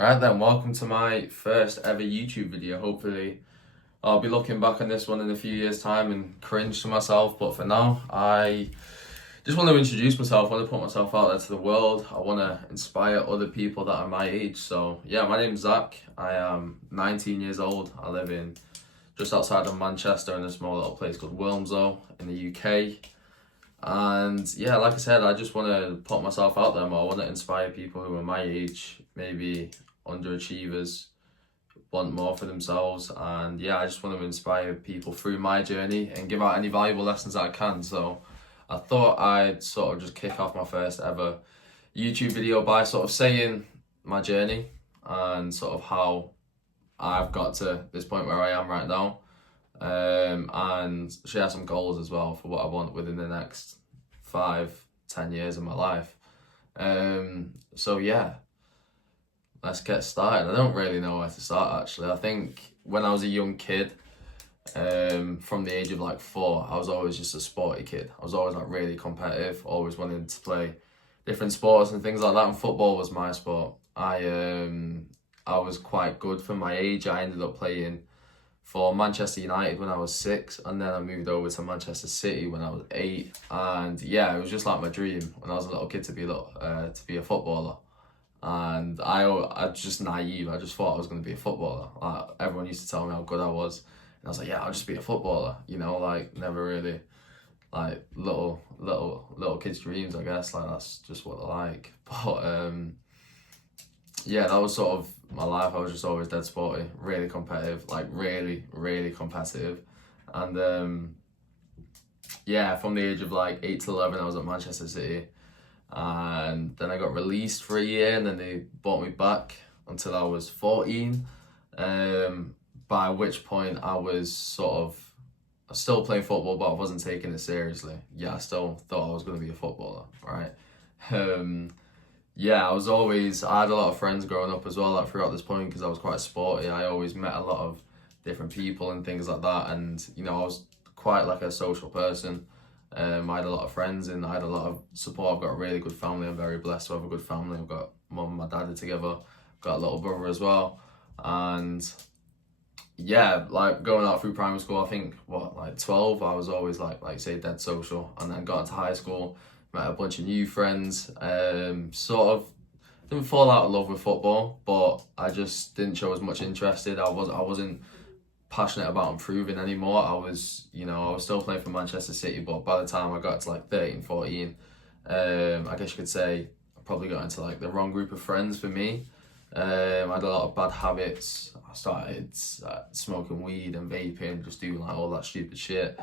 Right then, welcome to my first ever YouTube video. Hopefully, I'll be looking back on this one in a few years' time and cringe to myself. But for now, I just want to introduce myself. I want to put myself out there to the world. I want to inspire other people that are my age. So yeah, my name's Zach. I am 19 years old. I live in just outside of Manchester in a small little place called Wilmslow in the UK. And yeah, like I said, I just want to put myself out there more. I want to inspire people who are my age, maybe underachievers, want more for themselves. And yeah, I just want to inspire people through my journey and give out any valuable lessons that I can. So I thought I'd sort of just kick off my first ever YouTube video by sort of saying my journey and sort of how I've got to this point where I am right now. And share some goals as well for what I want within the next 5-10 years of my life. So yeah, let's get started. I don't really know where to start actually. I think when I was a young kid, from the age of like 4, I was always just a sporty kid. I was always like really competitive, always wanted to play different sports and things like that, and football was my sport. I was quite good for my age. I ended up playing for Manchester United when I was 6, and then I moved over to Manchester City when I was 8. And yeah, it was just like my dream when I was a little kid to be a footballer. And I was just naive. I just thought I was going to be a footballer. Like, everyone used to tell me how good I was, and I was like, yeah, I'll just be a footballer. You know, like never really like little kids' dreams. I guess like that's just what I like. But yeah, that was sort of my life. I was just always dead sporty, really competitive, like really competitive. And yeah, from the age of like 8 to 11, I was at Manchester City. And then I got released for a year, and then they bought me back until I was 14. By which point I was still playing football, but I wasn't taking it seriously. Yeah, I still thought I was going to be a footballer, right? Yeah, I had a lot of friends growing up as well, like throughout this point, because I was quite sporty. I always met a lot of different people and things like that. And, you know, I was quite like a social person. I had a lot of friends and I had a lot of support. I've got a really good family. I'm very blessed to have a good family. I've got mum and my dad are together. Got a little brother as well. And yeah, like going out through primary school, I think like 12, I was always like say dead social, and then got into high school, met a bunch of new friends. Sort of didn't fall out of love with football, but I just didn't show as much interested. I wasn't passionate about improving anymore. I was still playing for Manchester City, but by the time I got to like 13, 14, I guess you could say I probably got into like the wrong group of friends for me. I had a lot of bad habits. I started smoking weed and vaping, just doing like all that stupid shit.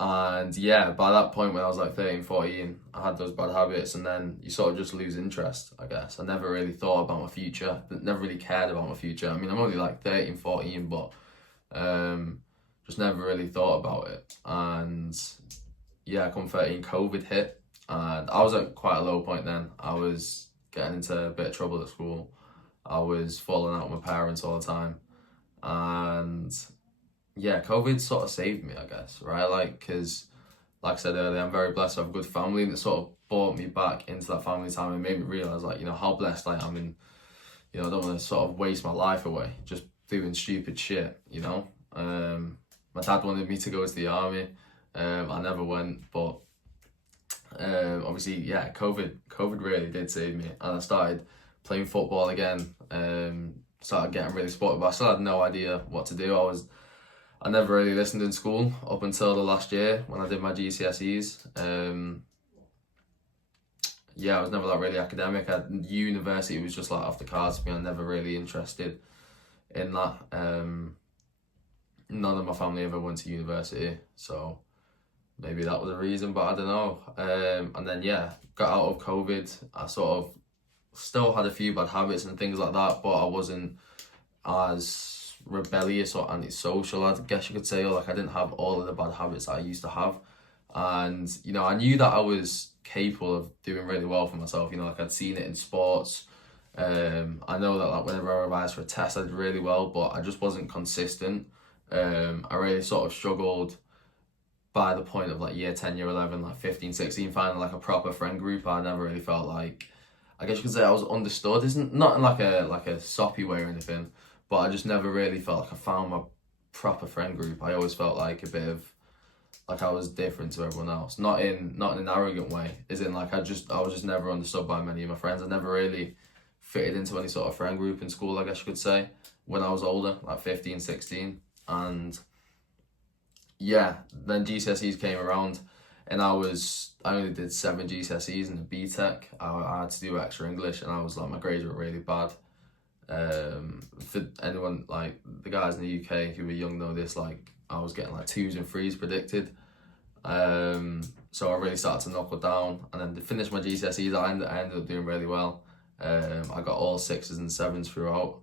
And yeah, by that point when I was like 13, 14, I had those bad habits, and then you sort of just lose interest, I guess. I never really thought about my future, never really cared about my future. I mean, I'm only like 13, 14, but just never really thought about it. And yeah, come 13, COVID hit, and I was at quite a low point then. I was getting into a bit of trouble at school. I was falling out with my parents all the time. And yeah, COVID sort of saved me, I guess, right? Like, because, like I said earlier, I'm very blessed to have a good family, and it sort of brought me back into that family time and made me realize, like, you know, how blessed I am, and, you know, I don't want to sort of waste my life away just doing stupid shit, you know? My dad wanted me to go to the army. I never went, but obviously, yeah, COVID really did save me, and I started playing football again. Started getting really sporty, but I still had no idea what to do. I never really listened in school up until the last year when I did my GCSEs. Yeah, I was never like really academic. University was just like off the cards for me. I'm never really interested in that. None of my family ever went to university, so maybe that was a reason, but I don't know. And then yeah, got out of COVID. I sort of still had a few bad habits and things like that, but I wasn't as rebellious or antisocial, I guess you could say. Or like, I didn't have all of the bad habits that I used to have. And you know, I knew that I was capable of doing really well for myself. You know, like I'd seen it in sports. I know that like whenever I revised for a test, I did really well, but I just wasn't consistent. I really sort of struggled by the point of like year 10, year 11, like 15, 16, finding like a proper friend group. I never really felt like I guess you could say I was understood. Isn't not in like a soppy way or anything, but I just never really felt like I found my proper friend group. I always felt like a bit of like I was different to everyone else. Not in an arrogant way. As in like I was just never understood by many of my friends. I never really fitted into any sort of friend group in school, I guess you could say, when I was older, like 15, 16. And yeah, then GCSEs came around and I only did 7 GCSEs in the BTEC. I had to do extra English and I was like, my grades were really bad. For anyone, like the guys in the UK who were young know this, like I was getting like 2s and 3s predicted. So I really started to knuckle down, and then to finish my GCSEs, I ended up doing really well. I got all 6s and 7s throughout,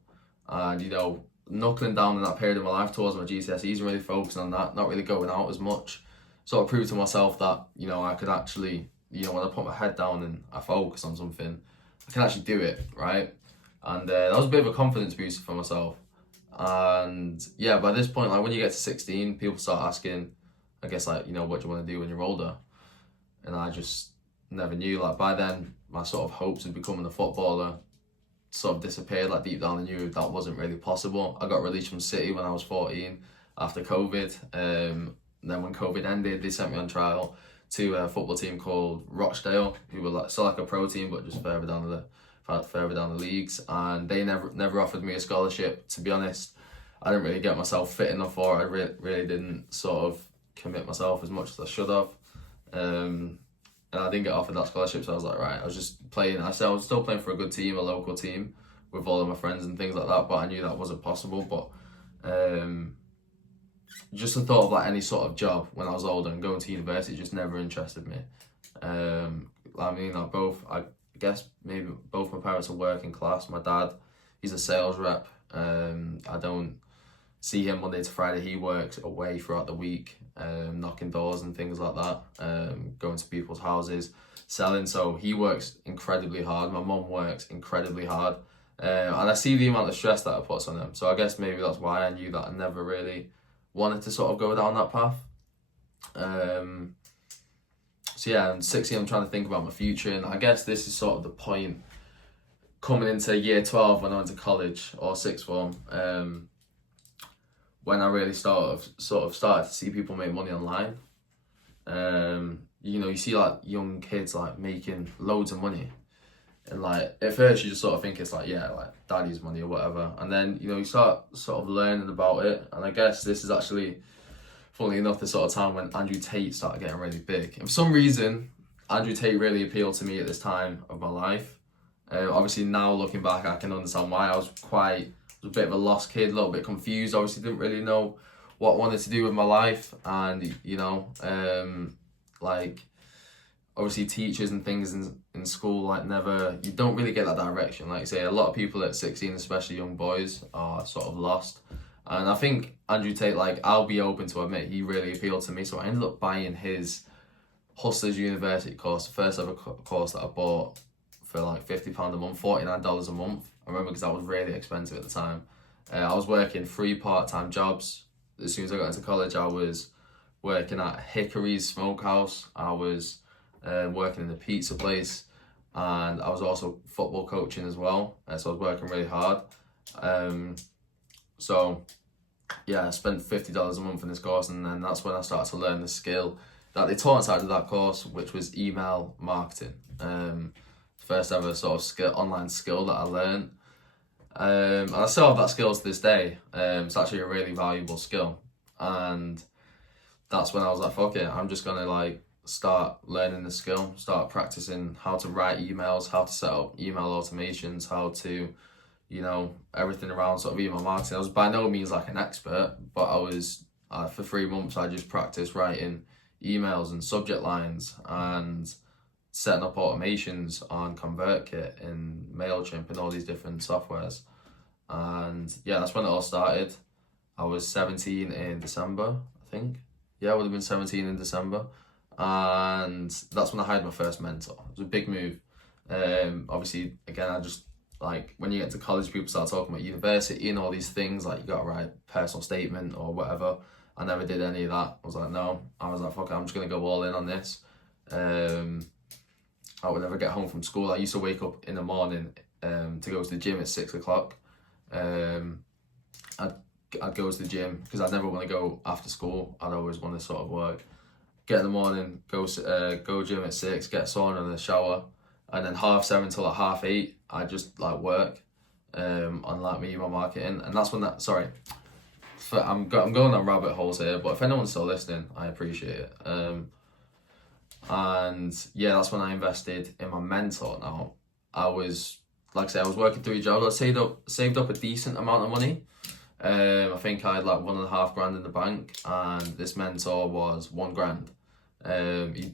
and you know, knuckling down in that period of my life towards my GCSEs and really focusing on that, not really going out as much, sort of proved to myself that, you know, I could actually, you know, when I put my head down and I focus on something, I can actually do it, right? And that was a bit of a confidence booster for myself. And yeah, by this point, like when you get to 16, people start asking, I guess, like, you know, what do you want to do when you're older? And I just never knew. Like by then, my sort of hopes of becoming a footballer sort of disappeared. Like deep down I knew that wasn't really possible. I got released from City when I was 14 after COVID. And then when COVID ended, they sent me on trial to a football team called Rochdale, who were like still like a pro team, but just further down the leagues. And they never offered me a scholarship. To be honest, I didn't really get myself fit enough for it. I really didn't sort of commit myself as much as I should have. And I didn't get offered that scholarship, so I was like, right, I was just playing. I was still playing for a good team, a local team, with all of my friends and things like that, but I knew that wasn't possible. But just the thought of like any sort of job when I was older and going to university just never interested me. I mean, I guess maybe both my parents are working class. My dad, he's a sales rep. I don't see him Monday to Friday. He works away throughout the week, knocking doors and things like that, going to people's houses, selling. So he works incredibly hard. My mum works incredibly hard. And I see the amount of stress that it puts on them. So I guess maybe that's why I knew that I never really wanted to sort of go down that path. So yeah, and 16, I'm trying to think about my future. And I guess this is sort of the point coming into year 12 when I went to college, or sixth form, when I really started to see people make money online. You know, you see like young kids like making loads of money, and like at first you just sort of think it's like, yeah, like daddy's money or whatever, and then you know you start sort of learning about it. And I guess this is actually, funnily enough, the sort of time when Andrew Tate started getting really big. And for some reason, Andrew Tate really appealed to me at this time of my life. Obviously now looking back, I can understand why. I was a bit of a lost kid, a little bit confused. Obviously didn't really know what I wanted to do with my life. And, you know, like obviously teachers and things in school, like you don't really get that direction. Like say, a lot of people at 16, especially young boys, are sort of lost. And I think Andrew Tate, like I'll be open to admit, he really appealed to me. So I ended up buying his Hustlers University course, the first ever course that I bought for like £50 a month, $49 a month. I remember because that was really expensive at the time. I was working 3 part-time jobs. As soon as I got into college, I was working at Hickory's Smokehouse. I was working in the pizza place, and I was also football coaching as well. So I was working really hard. So yeah, I spent $50 a month in this course, and then that's when I started to learn the skill that they taught inside of that course, which was email marketing. First ever sort of online skill that I learned. And I still have that skill to this day. It's actually a really valuable skill. And that's when I was like, fuck it, I'm just gonna like start learning the skill, start practicing how to write emails, how to set up email automations, how to, you know, everything around sort of email marketing. I was by no means like an expert, but I was, for 3 months, I just practiced writing emails and subject lines and setting up automations on ConvertKit and MailChimp and all these different softwares. And yeah, that's when it all started. I was 17 in December, I think. Yeah, I would have been 17 in December. And that's when I hired my first mentor. It was a big move. Obviously, again, I just, like, when you get to college, people start talking about university and all these things, like you got to write a personal statement or whatever. I never did any of that. I was like, no. I was like, fuck it, I'm just going to go all in on this. I would never get home from school. I used to wake up in the morning to go to the gym at 6 o'clock. I'd, I'd go to the gym because I'd never want to go after school. I'd always want to sort of work. Get in the morning, go gym at 6, get a sauna and a shower, and then 7:30 till like 8:30, I just like work on like my email marketing, and that's when I'm going on rabbit holes here, but if anyone's still listening, I appreciate it. And yeah, that's when I invested in my mentor. Now, I was, like I said, I was working 3 jobs. I saved up a decent amount of money. I think I had like $1.5 grand in the bank, and this mentor was $1 grand.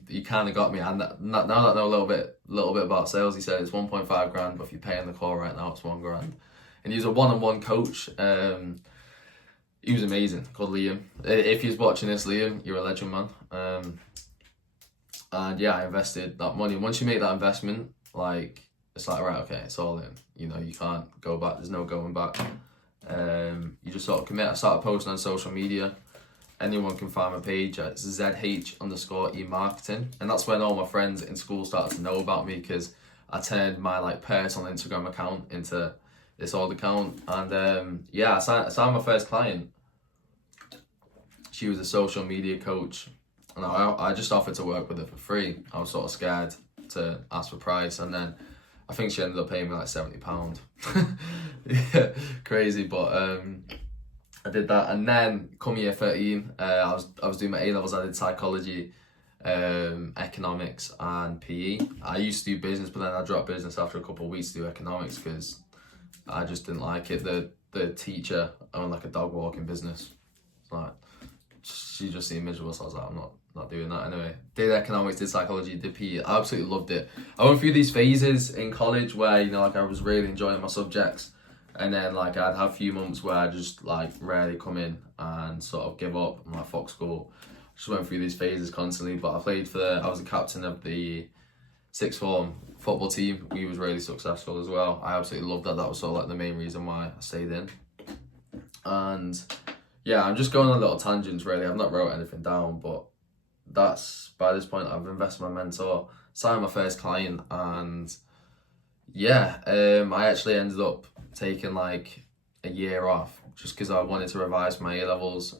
He kind of got me, and now that I know a little bit about sales, he said it's 1.5 grand, but if you're paying the call right now, it's $1 grand. And he was a one-on-one coach. He was amazing, called Liam. If he's watching this, Liam, you're a legend, man. And yeah, I invested that money. Once you make that investment, like, it's like, right, okay, it's all in. You know, you can't go back. There's no going back. You just sort of commit. I started posting on social media. Anyone can find my page at ZH_eMarketing. And that's when all my friends in school started to know about me, because I turned my like personal Instagram account into this old account. And yeah, I signed my first client. She was a social media coach, and I just offered to work with her for free. I was sort of scared to ask for price, and then I think she ended up paying me like £70. Yeah, crazy, but I did that, and then come year 13, I was doing my A levels. I did psychology, economics, and PE. I used to do business, but then I dropped business after a couple of weeks to do economics because I just didn't like it. The teacher owned like a dog walking business. It's like, she just seemed miserable, so I was like, I'm not doing that anyway. Did economics, did psychology, did PE. I absolutely loved it. I went through these phases in college where, you know, like I was really enjoying my subjects, and then like I'd have a few months where I just like rarely come in and sort of give up. I'm like, fuck school. Just went through these phases constantly, but I was the captain of the sixth form football team. We was really successful as well. I absolutely loved that. That was sort of like the main reason why I stayed in. And yeah, I'm just going on little tangents really. I've not wrote anything down, but that's, by this point, I've invested in my mentor, signed my first client, and yeah, I actually ended up taking like a year off just because I wanted to revise my A levels.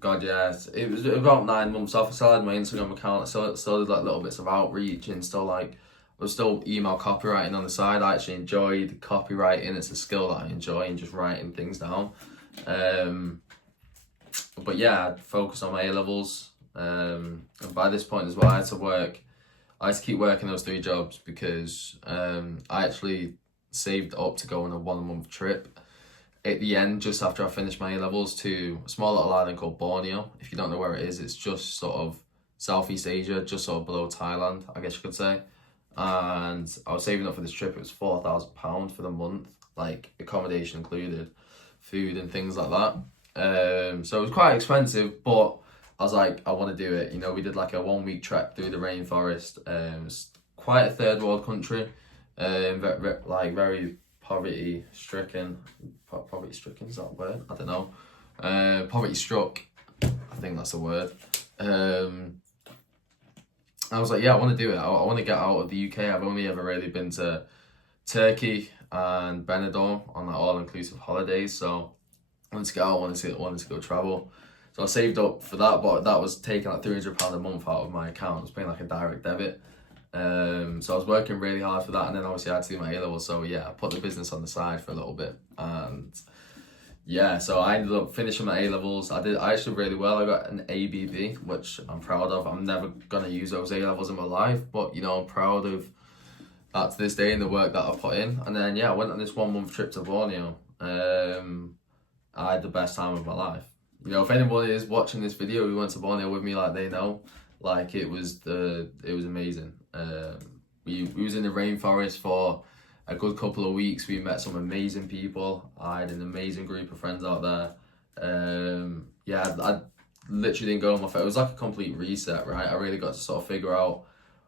God, yeah, it was about 9 months off. I still had my Instagram account. I still did like little bits of outreach, and still like I was still email copywriting on the side. I actually enjoyed copywriting. It's a skill that I enjoy, and just writing things down. But yeah, I'd focus on my A levels. And by this point as well, I had to keep working those 3 jobs because I actually saved up to go on a 1-month trip at the end, just after I finished my A levels, to a small little island called Borneo. If you don't know where it is, it's just sort of Southeast Asia, just sort of below Thailand, I guess you could say. And I was saving up for this trip. It was £4,000 for the month, like accommodation included, food and things like that. So it was quite expensive, but I was like, I want to do it. You know, we did like a 1-week trek through the rainforest. It's quite a third world country, very poverty stricken. Poverty stricken, is that a word? I don't know. Poverty struck, I think that's the word. I was like, yeah, I want to do it. I want to get out of the UK. I've only ever really been to Turkey and Benidorm on like all-inclusive holidays. So I wanted to get out, wanted to go travel. So I saved up for that, but that was taking like £300 a month out of my account. It was paying like a direct debit. So I was working really hard for that, and then obviously I had to do my A levels. So yeah, I put the business on the side for a little bit, and yeah, so I ended up finishing my A levels. I actually really well. I got an ABB, which I'm proud of. I'm never gonna use those A levels in my life, but you know, I'm proud of that to this day and the work that I put in. And then yeah, I went on this 1-month trip to Borneo. I had the best time of my life. You know, if anyone is watching this video who went to Borneo with me, like, they know, like, it was amazing. We was in the rainforest for a good couple of weeks. We met some amazing people. I had an amazing group of friends out there. Yeah, I literally didn't go on my phone. It was like a complete reset, right? I really got to sort of figure out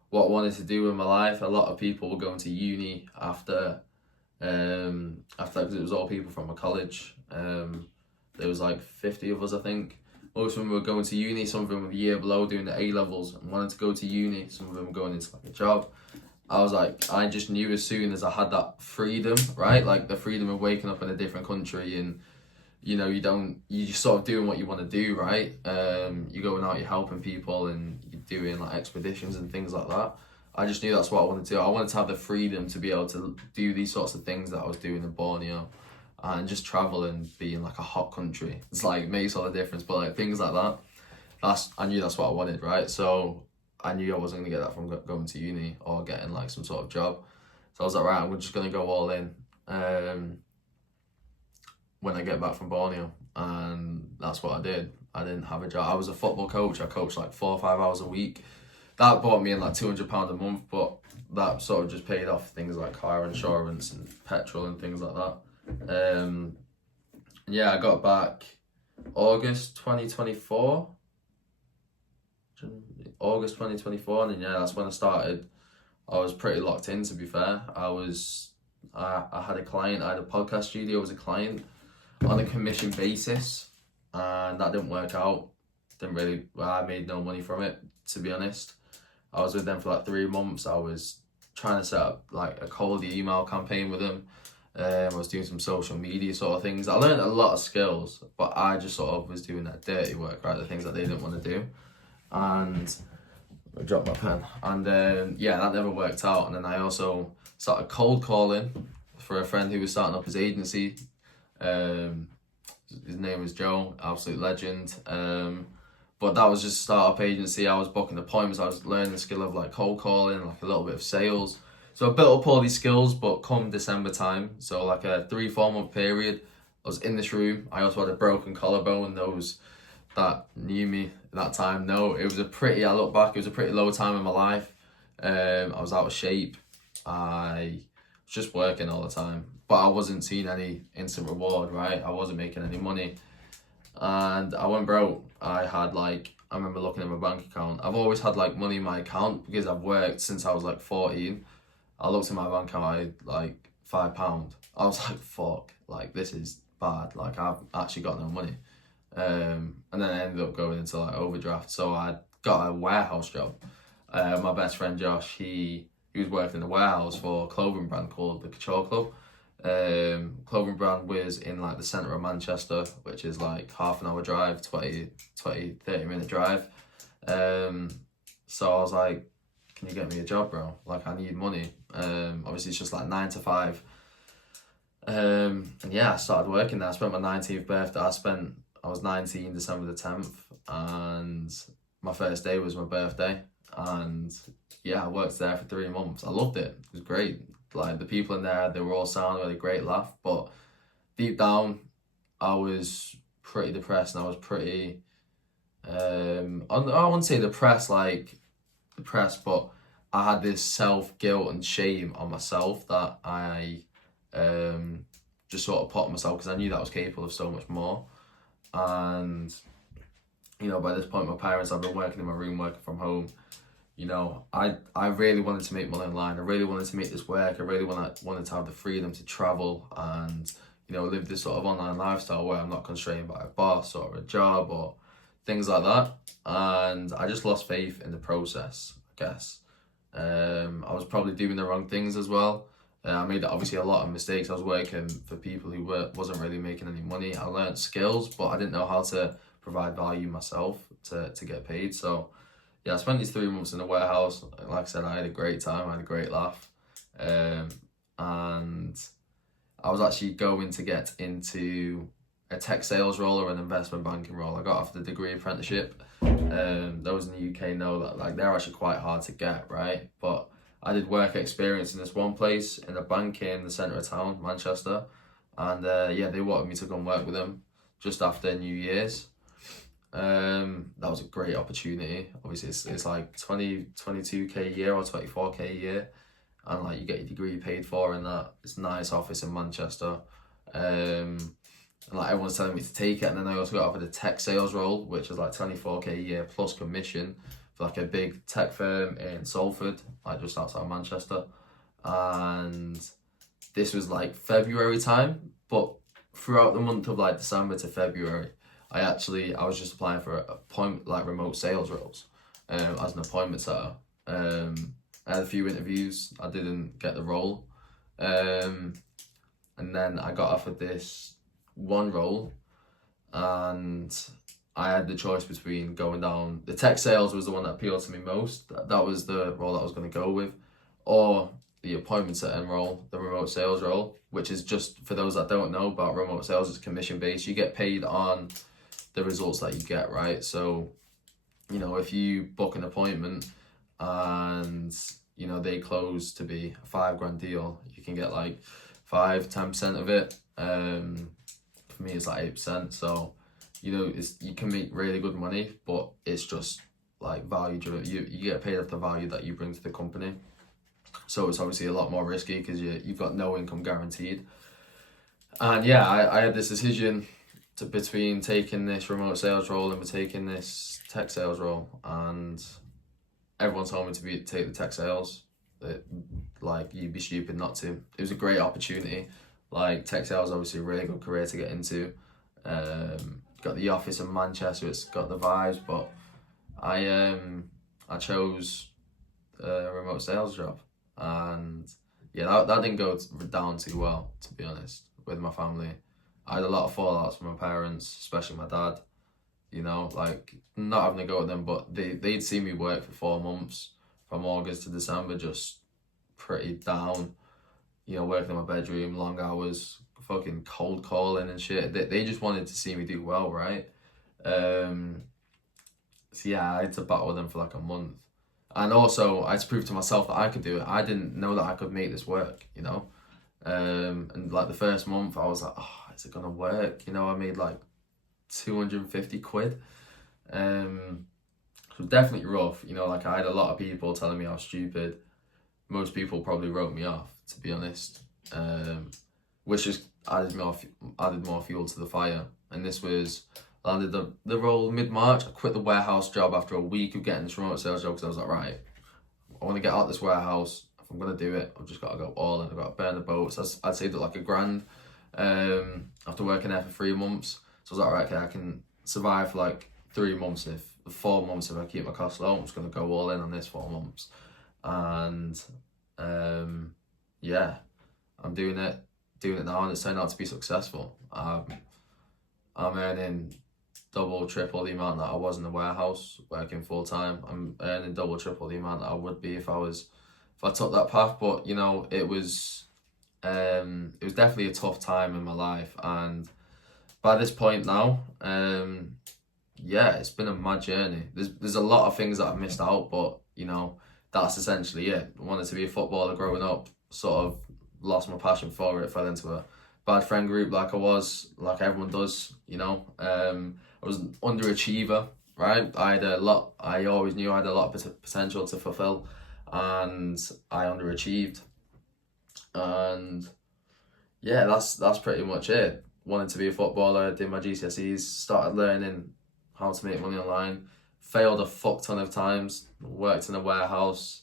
what I wanted to do with my life. A lot of people were going to uni after because it was all people from my college. There was like 50 of us, I think. Most of them were going to uni, some of them were a year below doing the A levels and wanted to go to uni, some of them were going into like a job. I was like, I just knew as soon as I had that freedom, right? Like the freedom of waking up in a different country and, you know, you just sort of doing what you want to do, right? You're going out, you're helping people and you're doing like expeditions and things like that. I just knew that's what I wanted to do. I wanted to have the freedom to be able to do these sorts of things that I was doing in Borneo and just travel and be in like a hot country. It's like, makes all the difference, but like things like that, I knew that's what I wanted, right? So I knew I wasn't going to get that from going to uni or getting like some sort of job. So I was like, right, I'm just going to go all in when I get back from Borneo. And that's what I did. I didn't have a job. I was a football coach. I coached like 4 or 5 hours a week. That bought me in like £200 a month, but that sort of just paid off things like car insurance and petrol and things like that. Yeah, I got back August 2024. August 2024, and then yeah, that's when I started. I was pretty locked in, to be fair. I had a client, I had a podcast studio as a client on a commission basis, and that didn't work out. I made no money from it, to be honest. I was with them for like 3 months. I was trying to set up like a cold email campaign with them. I was doing some social media sort of things. I learned a lot of skills, but I just sort of was doing that dirty work, right? The things that they didn't want to do. And I dropped my pen. And yeah, that never worked out. And then I also started cold calling for a friend who was starting up his agency. His name was Joe, absolute legend. But that was just a startup agency. I was booking appointments. I was learning the skill of like cold calling, like a little bit of sales. So I built up all these skills, but come December time, so like a 3-4 month period, I was in this room. I also had a broken collarbone. Those that knew me at that time know I look back, it was a pretty low time in my life. I was out of shape. I was just working all the time, but I wasn't seeing any instant reward, right? I wasn't making any money. And I went broke. I remember looking at my bank account. I've always had like money in my account because I've worked since I was like 14. I looked at my bank account, I had like £5. I was like, fuck, like this is bad. Like I've actually got no money. And then I ended up going into like overdraft. So I got a warehouse job. My best friend Josh, he was working in a warehouse for a clothing brand called the Couture Club. Clothing brand was in like the centre of Manchester, which is like half an hour drive, 30 minute drive. So I was like, can you get me a job, bro? Like I need money. Obviously it's just like 9 to 5. And yeah, I started working there. I spent my 19th birthday. I was 19 December the 10th, and my first day was my birthday. And yeah, I worked there for 3 months. I loved it. It was great. Like the people in there, they were all sound, we had a great laugh. But deep down, I was pretty depressed, and I was pretty, I wouldn't say depressed, but I had this self-guilt and shame on myself that I just sort of put on myself because I knew that I was capable of so much more. And, you know, by this point, my parents, I've been working in my room, working from home. You know, I really wanted to make money online. I really wanted to make this work. I really wanted to have the freedom to travel and, you know, live this sort of online lifestyle where I'm not constrained by a boss or a job or things like that. And I just lost faith in the process, I guess. I was probably doing the wrong things as well. I made obviously a lot of mistakes. I was working for people who wasn't really making any money. I learned skills, but I didn't know how to provide value myself to get paid. So yeah, I spent these 3 months in the warehouse. Like I said, I had a great time. I had a great laugh. And I was actually going to get into a tech sales role or an investment banking role. I got off the degree apprenticeship. Those in the UK know that like they're actually quite hard to get, right? But I did work experience in this one place in a bank in the centre of town, Manchester. And yeah, they wanted me to go and work with them just after New Year's. That was a great opportunity. Obviously it's like 22k a year or 24k a year, and like you get your degree paid for in that. It's a nice office in Manchester. And like everyone's telling me to take it, and then I also got offered a tech sales role, which is like 24k a year plus commission for like a big tech firm in Salford, like just outside Manchester. And this was like February time, but throughout the month of like December to February, I was just applying for remote sales roles, as an appointment setter. I had a few interviews. I didn't get the role, and then I got offered this one role, and I had the choice between going down. The tech sales was the one that appealed to me most. That was the role that I was going to go with, or the appointment setting role, the remote sales role, which is, just for those that don't know about remote sales, it's commission based. You get paid on the results that you get, right? So, you know, if you book an appointment and, you know, they close to be a $5,000 deal, you can get like 5-10% of it. For me, it's like 8%. So, you know, you can make really good money, but it's just like value driven. You get paid off the value that you bring to the company. So it's obviously a lot more risky because you've got no income guaranteed. And yeah, I had this decision between taking this remote sales role and taking this tech sales role, and everyone told me to take the tech sales. Like, you'd be stupid not to. It was a great opportunity. Like, tech sales is obviously a really good career to get into. Got the office in Manchester, it's got the vibes, but I chose a remote sales job, and yeah, that didn't go down too well, to be honest, with my family. I had a lot of fallouts from my parents, especially my dad. You know, like, not having to go with them, but they'd seen me work for 4 months from August to December, just pretty down. You know, working in my bedroom, long hours, fucking cold calling and shit. They just wanted to see me do well, right? So yeah, I had to battle with them for like a month. And also, I had to prove to myself that I could do it. I didn't know that I could make this work, you know? And like the first month, I was like, oh, is it gonna work? You know, I made like 250 quid. It was definitely rough, you know, like I had a lot of people telling me I was stupid. Most people probably wrote me off, to be honest. Which just added more fuel to the fire. And this was, landed the role mid-March. I quit the warehouse job after a week of getting this remote sales job, because I was like, right, I want to get out of this warehouse. If I'm going to do it, I've just got to go all in. I've got to burn the boats. I'd saved it like $1,000 after working there for 3 months. So I was like, right, okay, I can survive for like 3 months. If 4 months, if I keep my costs low, I'm just going to go all in on this 4 months. And yeah, I'm doing it now, and it's turned out to be successful. I'm earning double, triple the amount that I was in the warehouse working full time. I'm earning double, triple the amount that I would be if I took that path. But you know, it was definitely a tough time in my life, and by this point now, yeah, it's been a mad journey. There's a lot of things that I've missed out, but you know, that's essentially it. I wanted to be a footballer growing up, sort of lost my passion for it, fell into a bad friend group like everyone does, you know. I was an underachiever, right? I always knew I had a lot of potential to fulfill, and I underachieved. And yeah, that's pretty much it. Wanted to be a footballer, did my GCSEs, started learning how to make money online, failed a fuck ton of times, worked in a warehouse,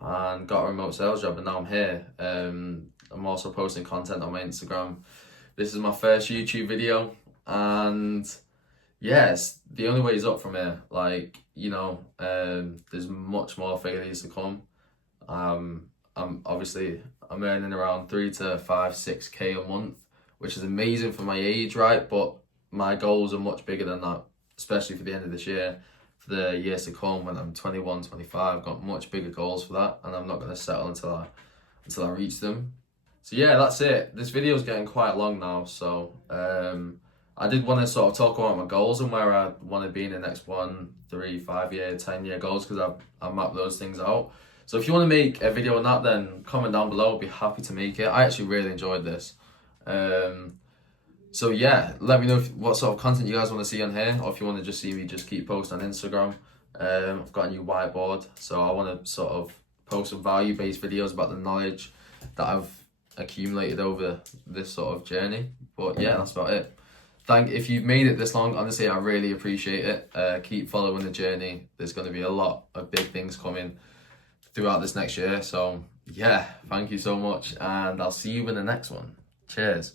and got a remote sales job, and now I'm here. I'm also posting content on my Instagram. This is my first YouTube video, and yes, the only way is up from here. Like, you know, there's much more figures to come. I'm earning around 3 to 5, 6K a month, which is amazing for my age, right? But my goals are much bigger than that, especially for the end of this year. For the years to come, when I'm 21, 25, I've got much bigger goals for that, and I'm not going to settle until I reach them. So yeah, that's it. This video is getting quite long now, so I did want to sort of talk about my goals and where I want to be in the next 1, 3, 5 year, 10-year goals, because I mapped those things out. So if you want to make a video on that, then comment down below. I'll be happy to make it. I actually really enjoyed this. So yeah, let me know what sort of content you guys want to see on here, or if you want to just see me just keep posting on Instagram. I've got a new whiteboard, so I want to sort of post some value-based videos about the knowledge that I've accumulated over this sort of journey. But yeah, that's about it. If you've made it this long, honestly, I really appreciate it. Keep following the journey. There's going to be a lot of big things coming throughout this next year. So yeah, thank you so much, and I'll see you in the next one. Cheers.